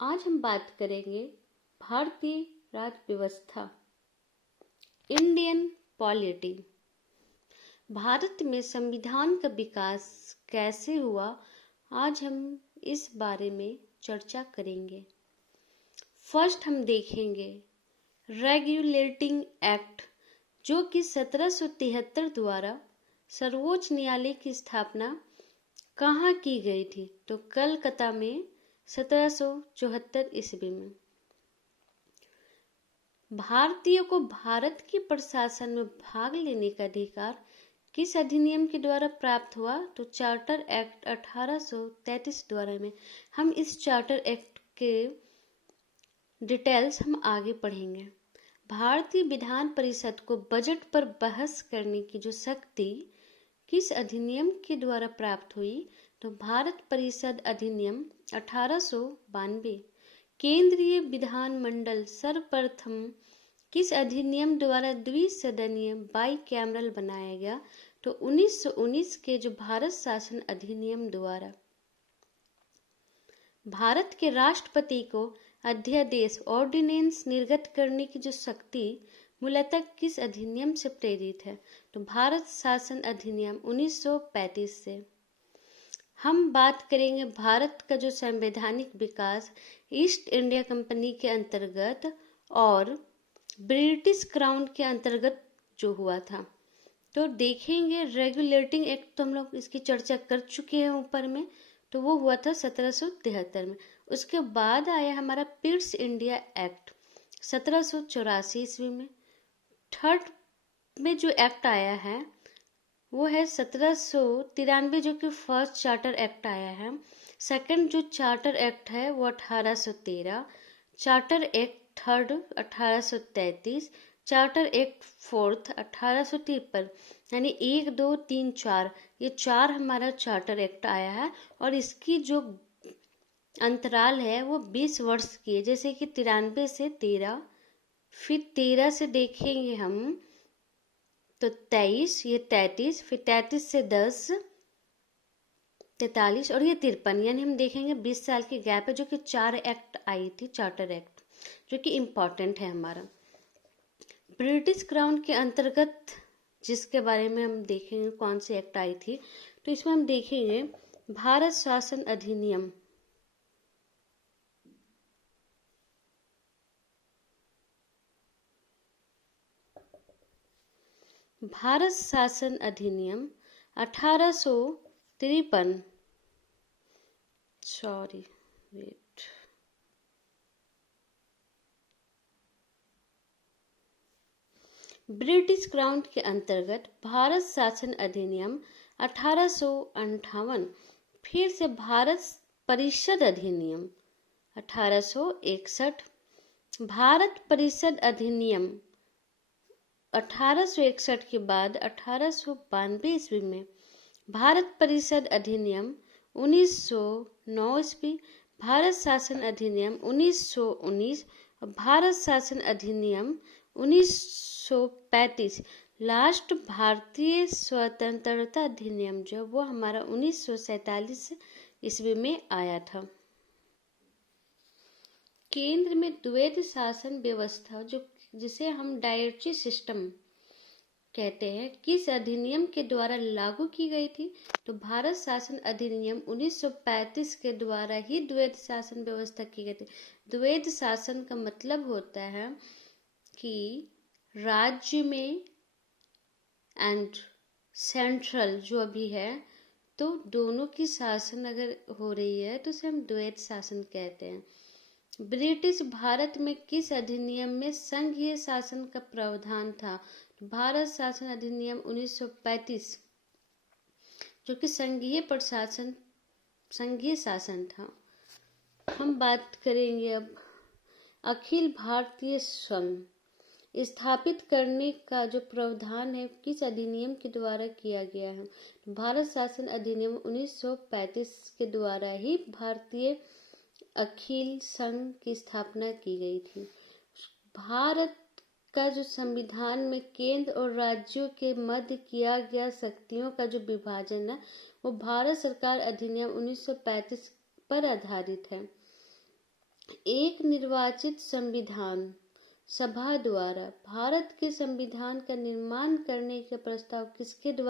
आज हम बात करेंगे भारतीय राज्य व्यवस्था, इंडियन पॉलिटी। भारत में संविधान का विकास कैसे हुआ, आज हम इस बारे में चर्चा करेंगे। फर्स्ट हम देखेंगे रेगुलेटिंग एक्ट, जो कि 1773 द्वारा सर्वोच्च न्यायालय की स्थापना कहाँ की गई थी? तो कलकत्ता में 1774 ईस्वी में। भारतीयों को भारत के प्रशासन में भाग लेने का अधिकार किस अधिनियम के द्वारा प्राप्त हुआ? तो चार्टर एक्ट 1833 द्वारा में। हम इस चार्टर एक्ट के डिटेल्स हम आगे पढ़ेंगे। भारतीय विधान परिषद को बजट पर बहस करने की जो शक्ति किस अधिनियम के द्वारा प्राप्त हुई? तो भारत परिषद अधिनियम 1892। केंद्रीय विधानमंडल सर्वप्रथम किस अधिनियम द्वारा द्विसदनीय बाईकैमरल बनाया गया? तो 1919 के जो भारत शासन अधिनियम द्वारा। भारत के राष्ट्रपति को अध्यादेश ऑर्डिनेंस निर्गत करने की जो शक्ति मूलतः किस अधिनियम से प्रेरित है? तो भारत शासन अधिनियम 1935 से। हम बात करेंगे भारत का जो संवैधानिक विकास ईस्ट इंडिया कंपनी के अंतर्गत और ब्रिटिश क्राउन के अंतर्गत जो हुआ था। तो देखेंगे रेगुलेटिंग एक्ट, तो हम लोग इसकी चर्चा कर चुके हैं ऊपर में, तो वो हुआ था 1773 में। उसके बाद आया हमारा पिट्स इंडिया एक्ट 1784 ईस्वी में। थर्ड में जो एक्ट आया है वो है 1793, जो कि फर्स्ट चार्टर एक्ट आया है। सेकंड जो चार्टर एक्ट है वो 1813। Charter act third 1833। Charter act fourth 1853। यानी 1, 2, 3, 4 ये 4 हमारा चार्टर एक्ट आया है। और इसकी जो अंतराल है वो 20 वर्ष की है, जैसे कि 93 से 13, फिर 13 से देखेंगे हम तो 23, ये 33, फिर 33 से 10 43 और ये 53, यानी हम देखेंगे 20 साल की गैप है, जो कि 4 एक्ट आई थी चार्टर एक्ट, जो कि इम्पॉर्टेंट है हमारा। ब्रिटिश क्राउन के अंतर्गत जिसके बारे में हम देखेंगे कौन सी एक्ट आई थी, तो इसमें हम देखेंगे भारत शासन अधिनियम। भारत शासन अधिनियम 1853। सॉरी वेट, ब्रिटिश क्राउन के अंतर्गत भारत शासन अधिनियम 1858। फिर से भारत परिषद अधिनियम 1861। भारत परिषद अधिनियम 1861 के बाद 1892 ईस्वी में। भारत परिषद अधिनियम 1909 ईस्वी। भारत शासन अधिनियम 1919 और भारत शासन अधिनियम 1935। लास्ट भारतीय स्वतंत्रता अधिनियम जो वो हमारा 1947 ईस्वी में आया था। केंद्र में द्वैध शासन व्यवस्था जो जिसे हम डायरेक्टरी सिस्टम कहते हैं, किस अधिनियम के द्वारा लागू की गई थी? तो भारत शासन अधिनियम 1935 के द्वारा ही द्वैध शासन व्यवस्था की गई थी। द्वैध शासन का मतलब होता है कि राज्य में एंड सेंट्रल जो भी है, तो दोनों की शासन अगर हो रही है तो उसे हम द्वैध शासन कहते हैं। ब्रिटिश भारत में किस अधिनियम में संघीय शासन का प्रावधान था? भारत शासन अधिनियम 1935, जो कि संघीय शासन था। हम बात करेंगे अब अखिल भारतीय संघ स्थापित करने का जो प्रावधान है किस अधिनियम के द्वारा किया गया है? भारत शासन अधिनियम 1935 के द्वारा ही भारतीय अखिल संघ की स्थापना की गई थी। भारत का जो संविधान में केंद्र और राज्यों के मध्य किया गया शक्तियों का जो विभाजन है वो भारत सरकार अधिनियम 1935 पर आधारित है। एक निर्वाचित संविधान सभा द्वारा भारत के संविधान का निर्माण करने का प्रस्ताव किसके द्वारा